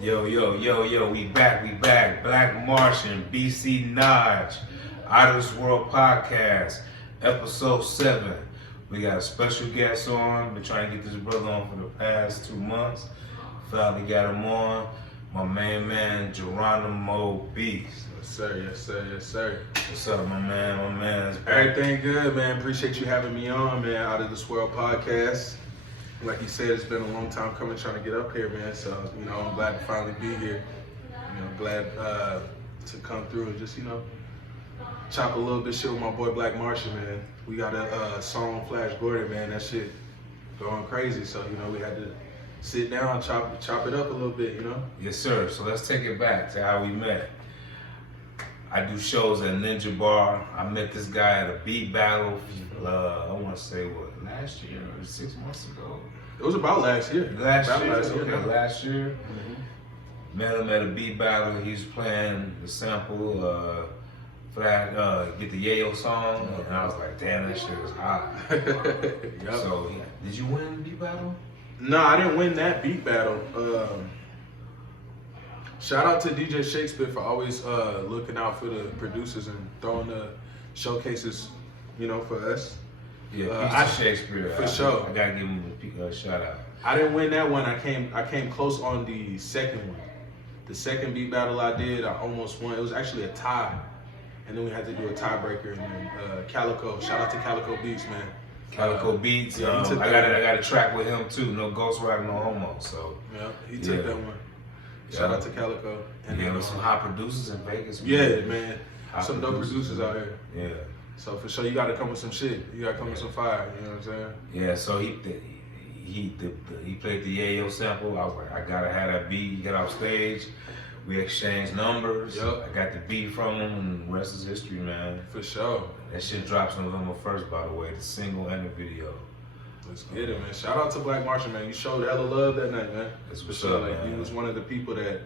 Yo, we back. Black Martian, BC Naj, Out of This World Podcast, Ep7. We got a special guest on. Been trying to get this brother on for the past 2 months. Finally got him on. My main man, Geronamo Beast. Yes, sir. What's up, my man? Everything good, man. Appreciate you having me on, man. Out of This World Podcast. Like you said, it's been a long time coming, trying to get up here, man. So, I'm glad to finally be here. Glad to come through and just, chop a little bit shit with my boy Black Martian, man. We got a song, Flash Gordon, man. That shit going crazy. So, we had to sit down, chop it up a little bit, Yes, sir. So let's take it back to how we met. I do shows at Ninja Bar. I met this guy at a beat battle. I want to say last year or 6 months ago. It was about last year. Last year. Mm-hmm. Met him at a beat battle. He was playing the sample, Get the Yayo song, and I was like, damn, that shit was hot. Yep. So, did you win the beat battle? No, I didn't win that beat battle. Shout out to DJ Shakespeare for always looking out for the producers and throwing the showcases, for us. Yeah, Shakespeare. For sure. I gotta give him a shout out. I didn't win that one. I came close on the second one. The second beat battle I did, I almost won. It was actually a tie. And then we had to do a tiebreaker. And then Calico, shout out to Calico Beats, man. Calico Beats. Yeah, I got a track with him too. No Ghost Rock, no homo. So yeah, he took that one. Shout out to Calico. And there was some hot producers in Vegas. Yeah, man. Some dope producers out here. Yeah. So for sure, you got to come with some shit. You got to come with some fire. You know what I'm saying? Yeah. So he played the Yayo sample. I was like, I gotta have that beat. He got off stage. We exchanged numbers. Yep. I got the beat from him, and the rest is history, man. For sure. That shit drops November 1st, by the way. The single and the video. Let's get it, man. Shout out to Black Martian, man. You showed hella love that night, man. That's for what's sure. up, man. You was one of the people that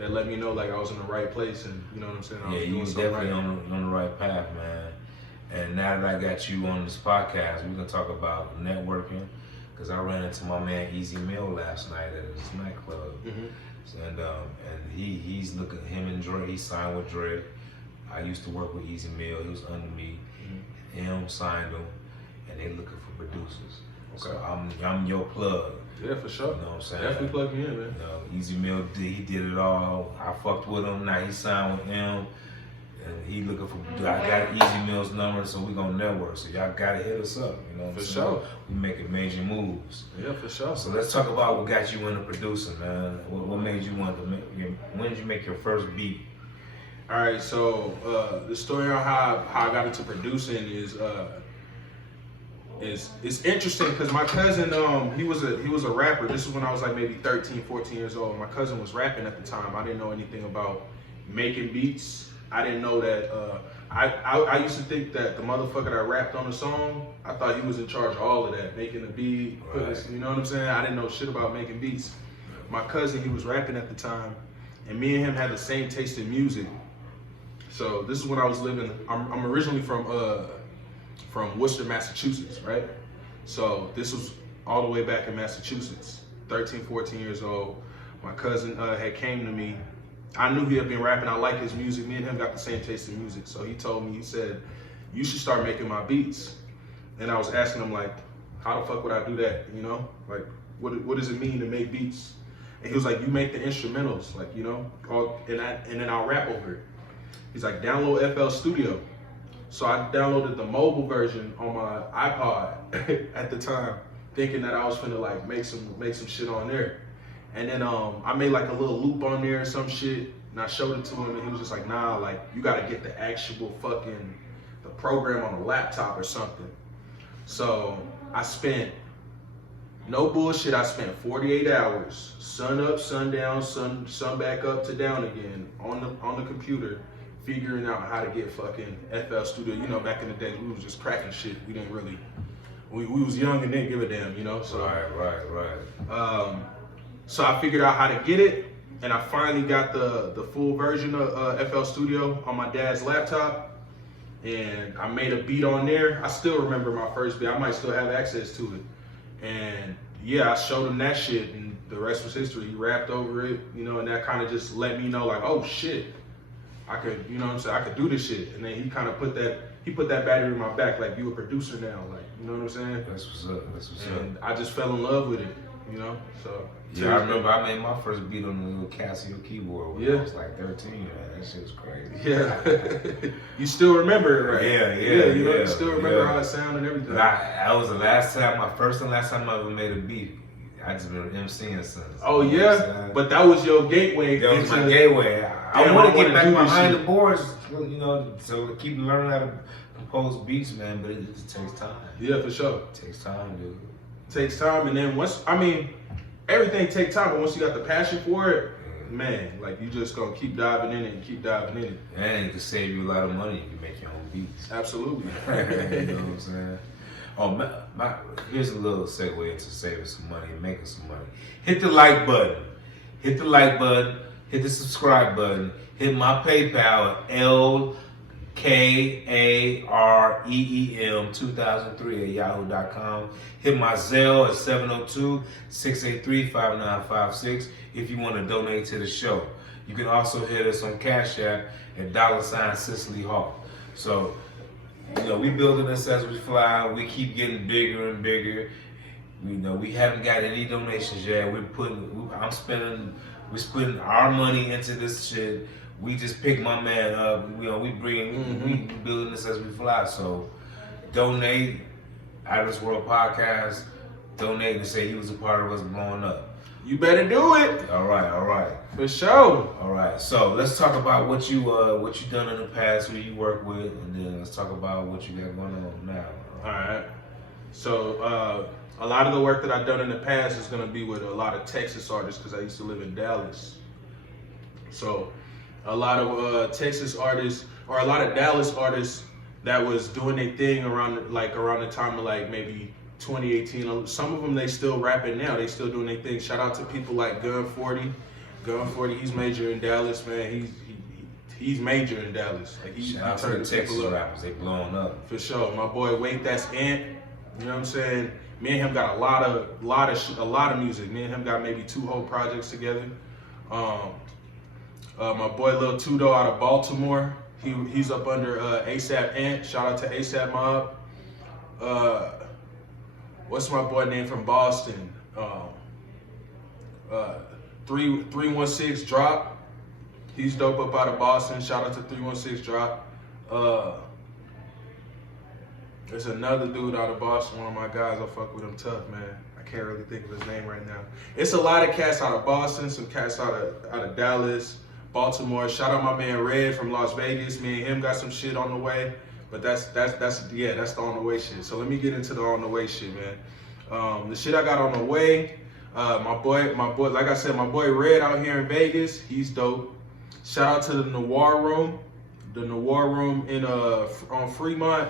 let me know like I was in the right place, and you know what I'm saying. Yeah, you was definitely on the right path, man. And now that I got you on this podcast, we're gonna talk about networking. Cause I ran into my man Easy Mill last night at his nightclub, and he's looking. Him and Dre, he signed with Dre. I used to work with Easy Mill. He was under me. Him signed him, and they looking for producers. Okay. So I'm your plug. Yeah, for sure. You know what I'm saying? Definitely plug me in, man. Easy Mill he did it all. I fucked with him. Now he signed with him. And he looking for, I got Easy Mill's number, so we gonna network. So y'all gotta hit us up, you know what I'm saying? For sure. We making major moves. Yeah, for sure. So let's talk about what got you into producing, man. What made you want to when did you make your first beat? All right, so the story on how I got into producing is it's interesting because my cousin, he was a rapper. This is when I was like maybe 13, 14 years old. My cousin was rapping at the time. I didn't know anything about making beats. I didn't know that, I used to think that the motherfucker that rapped on the song, I thought he was in charge of all of that, making the beat, you know what I'm saying? I didn't know shit about making beats. My cousin, he was rapping at the time, and me and him had the same taste in music. So this is when I was living, I'm originally from Worcester, Massachusetts, right? So this was all the way back in Massachusetts, 13, 14 years old. My cousin had came to me. I knew he had been rapping. I like his music. Me and him got the same taste in music. So he told me, he said, you should start making my beats. And I was asking him like, how the fuck would I do that? Like, what does it mean to make beats? And he was like, you make the instrumentals, like, and then I'll rap over it. He's like, download FL Studio. So I downloaded the mobile version on my iPod at the time, thinking that I was finna like make some shit on there. And then I made like a little loop on there or some shit, and I showed it to him, and he was just like, nah, like you gotta get the actual the program on a laptop or something. So I spent, no bullshit, I spent 48 hours, sun up, sun down, sun back up to down again, on the computer, figuring out how to get fucking FL Studio. Back in the day, we was just cracking shit. We didn't really, we was young and didn't give a damn, so. Right. So I figured out how to get it, and I finally got the full version of FL Studio on my dad's laptop, and I made a beat on there. I still remember my first beat. I might still have access to it. And yeah, I showed him that shit, and the rest was history. He rapped over it, you know, and that kind of just let me know, like, oh shit, I could, you know what I'm saying, I could do this shit. And then he kind of put that battery in my back, like, you a producer now, like, you know what I'm saying? That's what's up. That's what's and up. I just fell in love with it, you know. So yeah, I remember I made my first beat on the little Casio keyboard when I was like 13. Man, that shit was crazy. Yeah, you still remember it, right? Yeah. You know, you still remember how it sounded and everything. That was the last time, my first and last time I ever made a beat. I just been MCing since. Oh yeah, but that was your gateway. That was my gateway. I want to get back behind the boards, you know, so keep learning how to compose beats, man. But it just takes time. Yeah, for sure. It takes time, dude. It takes time, and then everything takes time. But once you got the passion for it, man, like you just gonna keep diving in it and keep diving in it. And it can save you a lot of money if you make your own beats. Absolutely. You know what I'm saying? Oh, here's a little segue into saving some money and making some money. Hit the like button. Hit the like button. Hit the subscribe button. Hit my PayPal at LKAREEM2003 at yahoo.com. Hit my Zell at 702-683-5956 if you want to donate to the show. You can also hit us on Cash App at $Cicely Hall. So, you know, we building this as we fly. We keep getting bigger and bigger. You know, we haven't got any donations yet. We're putting our money into this shit. We just picked my man up. You know, we building this as we fly. So, donate. Out of This World Podcast. Donate and say he was a part of us blowing up. You better do it. All right. For sure. All right. So let's talk about what you done in the past, who you work with, and then let's talk about what you got going on now. All right. So a lot of the work that I've done in the past is gonna be with a lot of Texas artists because I used to live in Dallas. So a lot of Texas artists or a lot of Dallas artists that was doing their thing around the time of like maybe 2018. Some of them, they still rapping now. They still doing their thing. Shout out to people like Gun 40. Gun 40, he's major in Dallas, man. He's major in Dallas. Like Shout out to the Texas rappers. They blowing up. For sure. My boy Wait That's Ant. You know what I'm saying? Me and him got a lot of music. Me and him got maybe 2 whole projects together. My boy Lil Tudo out of Baltimore. He's up under ASAP Ant. Shout out to ASAP Mob. What's my boy name from Boston? 316 Drop. He's dope up out of Boston. Shout out to 316 Drop. There's another dude out of Boston, one of my guys. I fuck with him tough, man. I can't really think of his name right now. It's a lot of cats out of Boston, some cats out of Dallas, Baltimore. Shout out my man Red from Las Vegas. Me and him got some shit on the way. But that's the on the way shit. So let me get into the on the way shit, man. The shit I got on the way, my boy, like I said, my boy Red out here in Vegas, he's dope. Shout out to the Noir Room in on Fremont.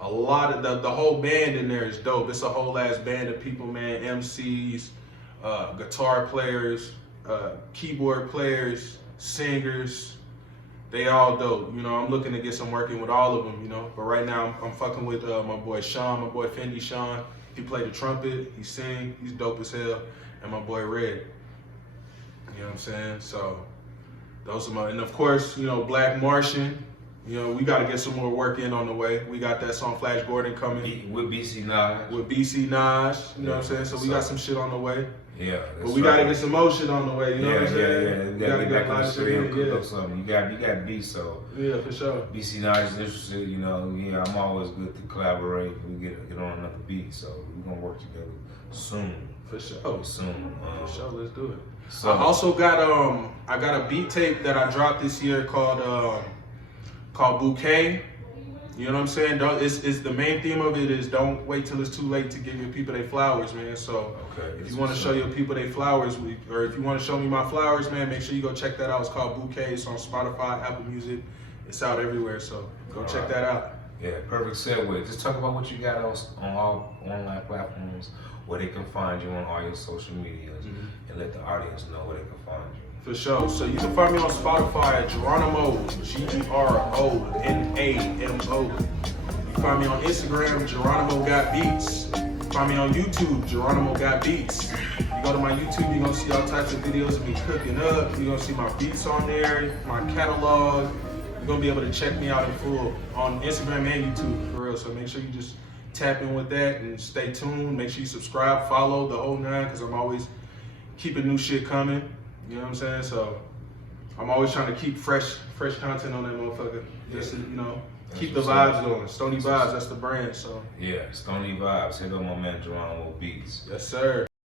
A lot of the whole band in there is dope. It's a whole ass band of people, man. MCs, guitar players, keyboard players, singers. They all dope, you know. I'm looking to get some working with all of them, you know. But right now, I'm fucking with my boy Sean, my boy Fendi Sean. He played the trumpet, he sing, he's dope as hell. And my boy Red, you know what I'm saying? So those are and of course, you know, Black Martian. You know, we got to get some more work in on the way. We got that song Flash Gordon coming. With BC Naj. With BC Naj, you know what I'm saying? So we got some shit on the way. Yeah, but we gotta get some motion on the way, you know what I'm saying? Yeah. You gotta get back on the street and cook up something. You got beats, so yeah, for sure. BC Naj is interested, you know. Yeah, I'm always good to collaborate. We get on another beat, so we're gonna work together soon. For sure. Soon. For sure, let's do it. So I also got I got a beat tape that I dropped this year called Bouquet. You know what I'm saying? It's the main theme of it is don't wait till it's too late to give your people their flowers, man. So if you want to show your people their flowers, or if you want to show me my flowers, man, make sure you go check that out. It's called Bouquet. It's on Spotify, Apple Music. It's out everywhere, so go check that out. Yeah, perfect segue. Just talk about what you got on all online platforms, where they can find you on all your social medias, and let the audience know where they can find you. For sure. So you can find me on Spotify at Geronamo, Geronamo. You can find me on Instagram, Geronamo Got Beats. Find me on YouTube, Geronamo Got Beats. You go to my YouTube, you're gonna see all types of videos of me cooking up. You're gonna see my beats on there, my catalog. You're gonna be able to check me out in full on Instagram and YouTube, for real. So make sure you just tap in with that and stay tuned. Make sure you subscribe, follow the whole nine, because I'm always keeping new shit coming. You know what I'm saying? So I'm always trying to keep fresh content on that motherfucker. Just to, you know, keep the vibes going. Stony Vibes, that's the brand. So yeah, Stony Vibes. Hit up my man Geronamo Beats. Yes, sir.